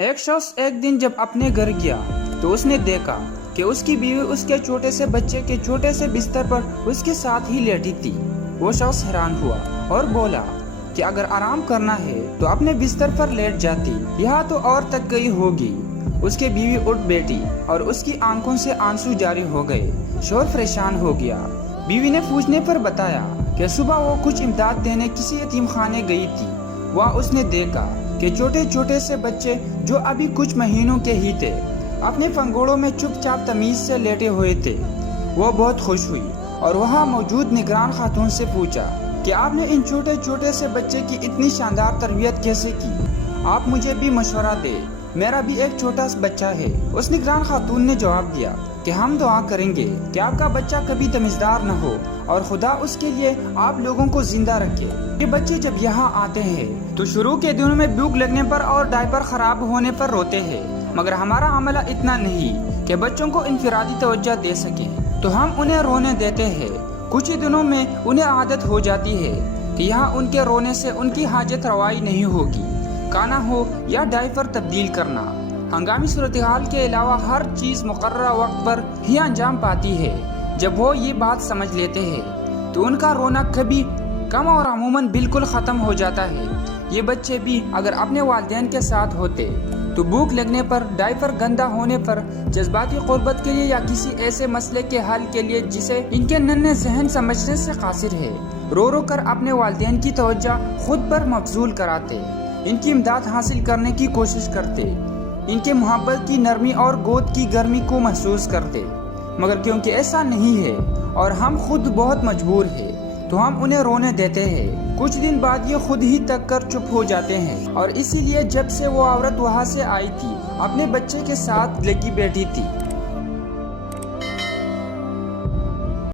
ایک شخص ایک دن جب اپنے گھر گیا تو اس نے دیکھا کہ اس کی بیوی اس کے چھوٹے سے بچے کے چھوٹے سے بستر پر اس کے ساتھ ہی لیٹی تھی۔ وہ شخص حیران ہوا اور بولا کہ اگر آرام کرنا ہے تو اپنے بستر پر لیٹ جاتی، یہاں تو اور تک گئی ہوگی۔ اس کی بیوی اٹھ بیٹھی اور اس کی آنکھوں سے آنسو جاری ہو گئے۔ شوہر پریشان ہو گیا۔ بیوی نے پوچھنے پر بتایا کہ صبح وہ کچھ امداد دینے کسی یتیم خانے گئی تھی۔ وہاں اس نے دیکھا کہ چھوٹے چھوٹے سے بچے جو ابھی کچھ مہینوں کے ہی تھے اپنے پنگوڑوں میں چپ چاپ تمیز سے لیٹے ہوئے تھے۔ وہ بہت خوش ہوئی اور وہاں موجود نگران خاتون سے پوچھا کہ آپ نے ان چھوٹے چھوٹے سے بچے کی اتنی شاندار تربیت کیسے کی؟ آپ مجھے بھی مشورہ دے، میرا بھی ایک چھوٹا سا بچہ ہے۔ اس نگران خاتون نے جواب دیا کہ ہم دعا کریں گے کہ آپ کا بچہ کبھی تمیزدار نہ ہو اور خدا اس کے لیے آپ لوگوں کو زندہ رکھے۔ یہ بچے جب یہاں آتے ہیں تو شروع کے دنوں میں بھوک لگنے پر اور ڈائپر خراب ہونے پر روتے ہیں، مگر ہمارا عملہ اتنا نہیں کہ بچوں کو انفرادی توجہ دے سکیں، تو ہم انہیں رونے دیتے ہیں۔ کچھ ہی دنوں میں انہیں عادت ہو جاتی ہے کہ یہاں ان کے رونے سے ان کی حاجت روائی نہیں ہوگی، کھانا ہو یا ڈائپر تبدیل کرنا۔ ہنگامی صورتحال کے علاوہ ہر چیز مقررہ وقت پر ہی انجام پاتی ہے۔ جب وہ یہ بات سمجھ لیتے ہیں تو ان کا رونا کبھی کم اور عموماً بالکل ختم ہو جاتا ہے۔ یہ بچے بھی اگر اپنے والدین کے ساتھ ہوتے تو بھوک لگنے پر، ڈائپر گندا ہونے پر، جذباتی قربت کے لیے یا کسی ایسے مسئلے کے حل کے لیے جسے ان کے ننھے ذہن سمجھنے سے قاصر ہے، رو رو کر اپنے والدین کی توجہ خود پر مبذول کراتے، ان کی امداد حاصل کرنے کی کوشش کرتے، ان کے محبت کی نرمی اور گود کی گرمی کو محسوس کرتے۔ مگر کیونکہ ایسا نہیں ہے اور ہم خود بہت مجبور ہیں تو ہم انہیں رونے دیتے ہیں۔ کچھ دن بعد یہ خود ہی تک کر چپ ہو جاتے ہیں، اور اسی لیے جب سے وہ عورت وہاں سے آئی تھی اپنے بچے کے ساتھ لگی بیٹھی تھی۔